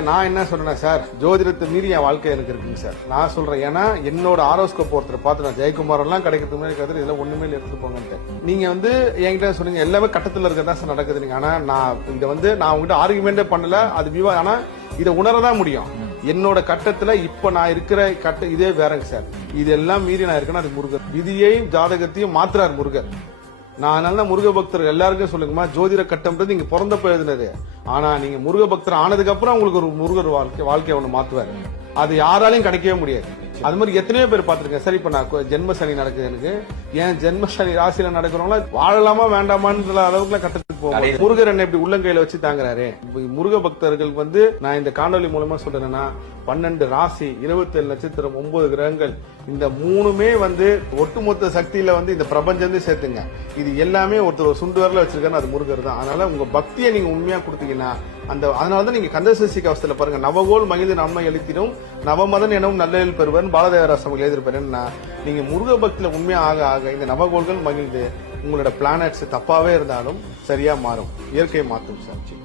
நான் என்ன சொல்றேன் சார், ஜோதிடத்தை மீறி என் வாழ்க்கை எனக்கு இருக்குங்க சார். நான் சொல்றேன், ஏன்னா என்னோட ஆரோஸ்கோப் ஒருத்தர் பார்த்து நான் ஜெயக்குமார் எல்லாம் கிடைக்கிறது மாதிரி இருக்காது, இதெல்லாம் ஒண்ணுமே எடுத்துட்டு போங்கன்ட்டு. நீங்க என்கிட்ட சொன்னீங்க எல்லாமே கட்டத்துல இருக்கதான் சார் நடக்குது. நீங்க ஆனா நான் நான் உங்ககிட்ட ஆர்குமெண்டே பண்ணல, அது ஆனா இதை உணரதான் முடியும். என்னோட கட்டத்துல இப்ப நான் இருக்கிற இதே வேறங்க சார். இதெல்லாம் மீறி நான் இருக்கேன்னா அது முருகர். விதியையும் ஜாதகத்தையும் மாத்துறாரு முருகர். நான் அதனால முருக பக்தர் எல்லாருக்கும் சொல்லுங்கம்மா, ஜோதிட கட்டம்ன்றது நீங்க பிறந்தப்ப எழுதினது. ஆனா நீங்க முருக பக்தர் ஆனதுக்கு அப்புறம் உங்களுக்கு ஒரு முருகர் வாழ்க்கை ஒண்ணு மாத்துவாரு. அது யாராலையும் கிடைக்கவே முடியாது. அது மாதிரி எத்தனையோ பேர் பாத்துருக்கேன் சார். இப்ப நான் ஜென்ம சனி நடக்குது எனக்கு, ஏன் ஜென்ம சனி ராசியில நடக்கிறவங்கள வாழலாமா வேண்டாமான்ற அளவுக்கு கட்டத்துக்கு போகும். முருகர் என்ன இப்படி உள்ளங்கையில வச்சு தாங்குறாரு. முருக பக்தர்கள் நான் இந்த காணொலி மூலமா சொல்றேன்னா, 12 ராசி, 27 நட்சத்திரம், 9 கிரகங்கள், இந்த மூணுமே ஒட்டுமொத்த சக்தியில இந்த பிரபஞ்சம் சேர்த்துங்க. இது எல்லாமே ஒருத்தர் சுண்டு வரல வச்சிருக்காரு, அது முருகர் தான். அதனால உங்க பக்தியை நீங்க உண்மையா கொடுத்தீங்கன்னா அதனாலதான் நீங்க கந்தசஷ்டி கவசத்துல பாருங்க, நவகோல் மகிழ்ந்து நன்மை எழுத்திடும் நவமதன் எனவும் நல்லெழில் பெறுவன் பாலதேவராசம் எழுதிருப்பேன்னா, நீங்க முருக பக்தியில உண்மையா ஆக ஆக இந்த நவகோள்கள் மகிழ்ந்து உங்களோட பிளானட்ஸ் தப்பாவே இருந்தாலும் சரியா மாறும். இயற்கையை மாற்றும் சார்.